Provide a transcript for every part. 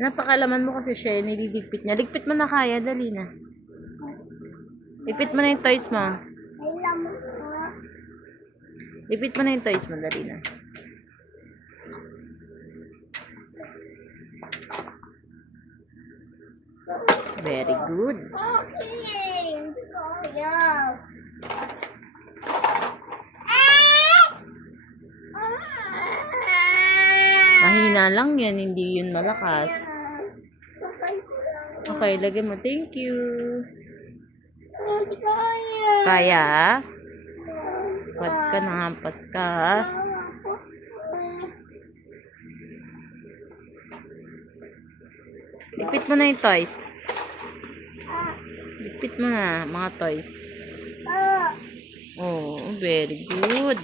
Napakalaman mo kasi siya, nililigpit niya. Ligpit mo na kaya, dali na. Ligpit mo na yung toys mo. Ligpit mo na yung toys mo, dali na. Very good. Mahina lang yan, hindi yun malakas. Okay, lagay mo. Thank you. Kaya? Pat ka, nangampas ka. Ligpit mo na yung toys. Ligpit mo na, mga toys. Oh, very good.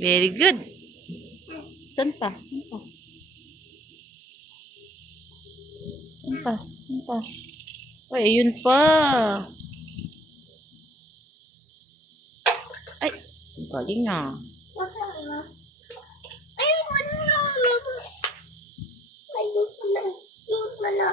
Very good. Saan pa? Saan pa? Saan pa? Saan pa? Ay, yun pa. Ay, galing ah. Ayun pala.